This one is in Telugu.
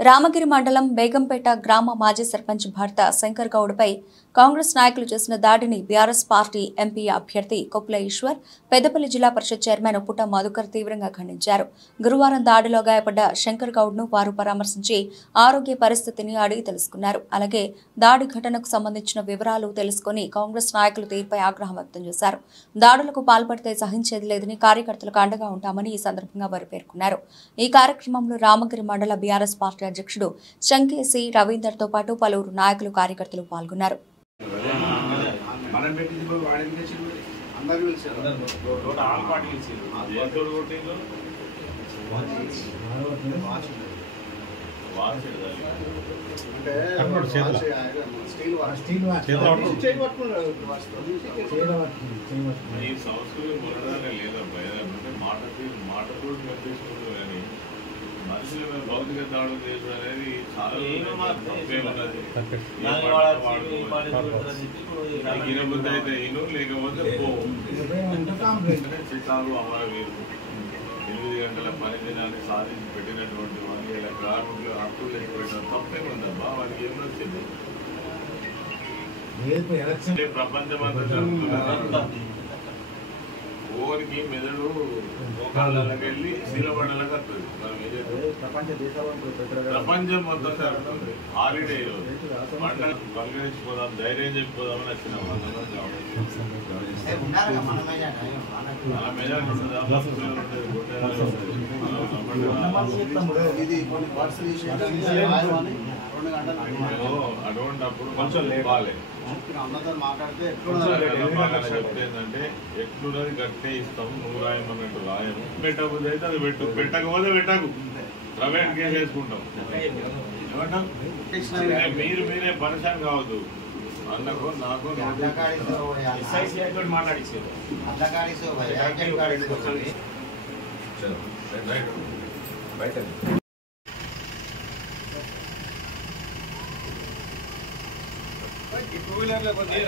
రామగిరి మండలం బేగంపేట గ్రామ మాజీ సర్పంచ్ భర్త శంకర్ గౌడ్పై కాంగ్రెస్ నాయకులు చేసిన దాడిని బీఆర్ఎస్ పార్టీ ఎంపీ అభ్యర్థి కొప్పుల ఈశ్వర్, పెద్దపల్లి జిల్లా పరిషత్ చైర్మన్ పుట్ట మధుకర్ తీవ్రంగా ఖండించారు. గురువారం దాడిలో గాయపడ్డ శంకర్ గౌడ్ను వారు పరామర్శించి ఆరోగ్య పరిస్థితిని అడిగి తెలుసుకున్నారు. అలాగే దాడి ఘటనకు సంబంధించిన వివరాలు తెలుసుకుని కాంగ్రెస్ నాయకులు తీరుపై ఆగ్రహం వ్యక్తం చేశారు. దాడులకు పాల్పడితే సహించేది లేదని, కార్యకర్తలకు అండగా ఉంటామని ఈ సందర్భంగా వారు పేర్కొన్నారు. ఈ కార్యక్రమంలో రామగిరి మండల బీఆర్ఎస్ పార్టీ అధ్యక్షుడు శంకేసి రవీందర్ తో పాటు పలువురు నాయకులు, కార్యకర్తలు పాల్గొన్నారు. మనుషుల మీద భౌతిక దాడులు చేయడం అనేది చాలా ఇనబుద్ధి అయితే ఇను, లేకపోతే చిత్తాలు అమరవీరులు 8 గంటల పని దినాన్ని సాధించి పెట్టినటువంటి వారికి కార్మికులు హక్కులు లేకపోవడం తప్పేముందమ్మా? వారికి ఏం వచ్చింది? ప్రపంచమంతా జరుగుతున్నది. ఓరికి మెదడు మోకాళ్ళకి వెళ్ళి శీలబండలకు వస్తుంది. ప్రపంచం మొత్తం జరుగుతుంది. హాలిడే పండుగ పలకరించిపోదాం, ధైర్యం చెప్పిపోదామని వచ్చిన అటువంటిప్పుడు కొంచెం లేవాలి. చెప్తే ఏంటంటే ఎట్లున్నది గట్టే ఇస్తాము, నువ్వు రాయమన్నట్టు రాయము. పెట్టబుద్ధి అయితే అది పెట్టు, పెట్టకపోతే పెట్టకు, ప్రైవేట్ కేసు వేసుకుంటాం. ఏమంటాం? మీరే పరిశాన్ కావద్దు. అన్నకు నాకు మాట్లాడి